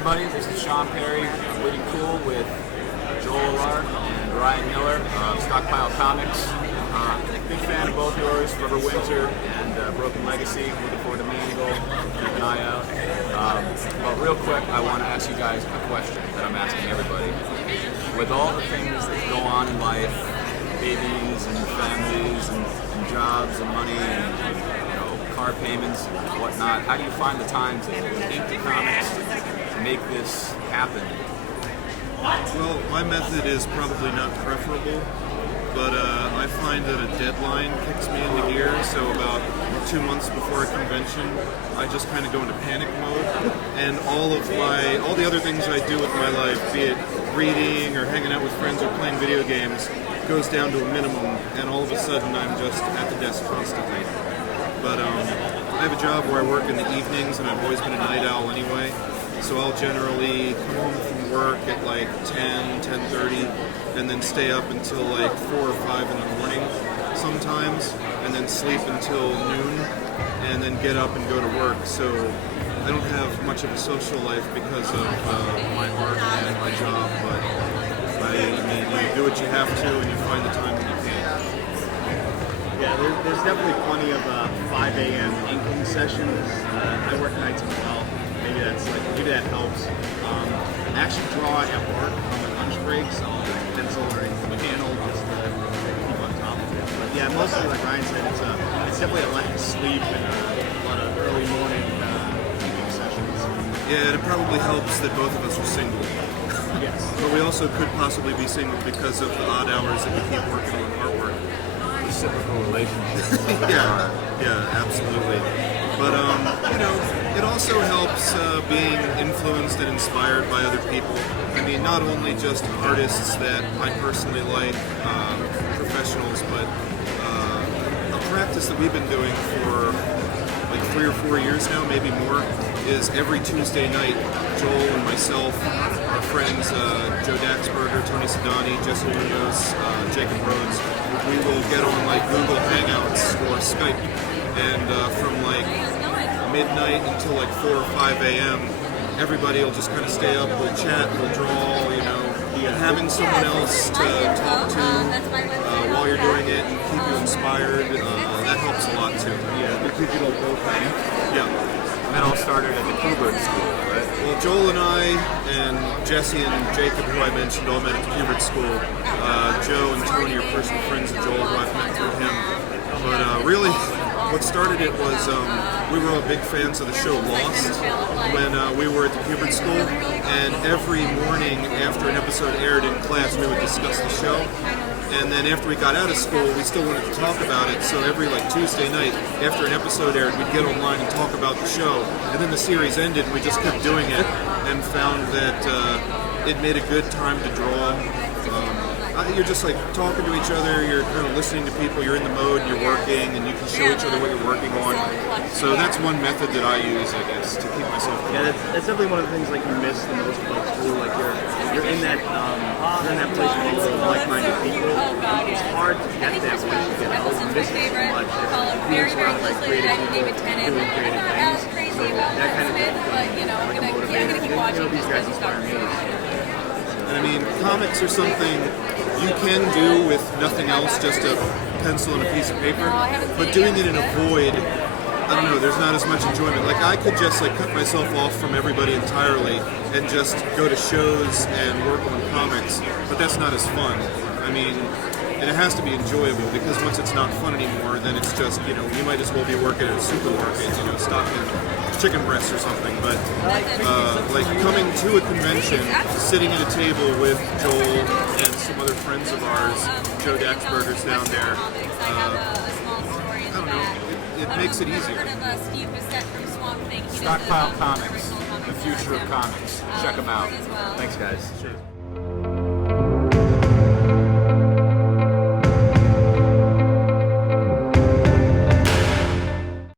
everybody, this is Shawn Witty Cool with Lolar and Rian Miller of Stockpile Comics. Big fan of both yours, Rubber Winter and Broken Legacy. Looking forward to Man-Gull. Keep an eye out. But real quick, I want to ask you guys a question that I'm asking everybody. With all the things that go on in life, babies and families and jobs and money and car payments and whatnot, how do you find the time to ink the comics to make this happen? Well, my method is probably not preferable, but I find that a deadline kicks me into gear. So about 2 months before a convention, I just kind of go into panic mode, and all the other things I do with my life, be it reading or hanging out with friends or playing video games, goes down to a minimum, and all of a sudden I'm just at the desk constantly. But I have a job where I work in the evenings, and I've always been a night owl anyway. So I'll generally come home from work at like 10, 10:30, and then stay up until like 4 or 5 in the morning sometimes, and then sleep until noon, and then get up and go to work. So I don't have much of a social life because of my art and my job, but I mean, you do what you have to, and you find the time when you can. Yeah, there's definitely plenty of 5 a.m. inking sessions. I work nights as well. Maybe that helps. I actually draw at work on my lunch breaks. I'll pencil or ink the panel just to keep on top of it. But yeah, mostly like Ryan said, it's definitely a lack of sleep and a lot of early morning inking sessions. Yeah, and it probably helps that both of us are single. Yes. But we also could possibly be single because of the odd hours that we keep working on artwork. Reciprocal relationship. yeah, absolutely. But it also helps being influenced and inspired by other people. I mean, not only just artists that I personally like, professionals, but a practice that we've been doing for like 3 or 4 years now, maybe more, is every Tuesday night, Joel and myself, our friends Joe Daxberger, Tony Sedani, Jesse Munoz, Jacob Rhodes, we will get on like Google Hangouts or Skype, and from like midnight until like 4 or 5 a.m., everybody will just kind of stay up, we'll chat, we'll draw, having someone else to talk to while you're doing it and keep you inspired, that helps a lot too. Yeah, the digital profile. Yeah. That all started at the Kubert School, right? Well, Joel and I and Jesse and Jacob, who I mentioned, all met at the Kubert School. Joe and Tony are personal friends of Joel, who I've met through him. But really, what started it was we were all big fans of the show Lost when we were at the Kubert School, and every morning after an episode aired in class, we would discuss the show. And then after we got out of school, we still wanted to talk about it, so every like Tuesday night, after an episode aired, we'd get online and talk about the show. And then the series ended, and we just kept doing it, and found that it made a good time to draw. You're just like talking to each other, you're kind of listening to people, you're in the mode, you're working, and you can show each other what you're working on. So that's one method that I use, I guess, to keep myself going. Yeah, that's definitely one of the things like you miss the most about school. Like you're in that place with like-minded people. It's hard to get that once you get out. You miss it so much. Being around like creative people doing creative things. So that kind of like a motivator. These guys inspire me. And I mean, comics are something you can do with nothing else, just a pencil and a piece of paper, but doing it in a void, I don't know, there's not as much enjoyment. Like, I could just like cut myself off from everybody entirely and just go to shows and work on comics, but that's not as fun. I mean, and it has to be enjoyable, because once it's not fun anymore, then it's just, you might as well be working at a supermarket, stocking chicken breasts or something. But like coming to a convention, sitting at a table with Joel and some other friends of ours, Joe Daxberger's down there, I don't know, it makes it easier. Stockpile Comics, the future of comics. Check them out. Thanks, guys. Sure.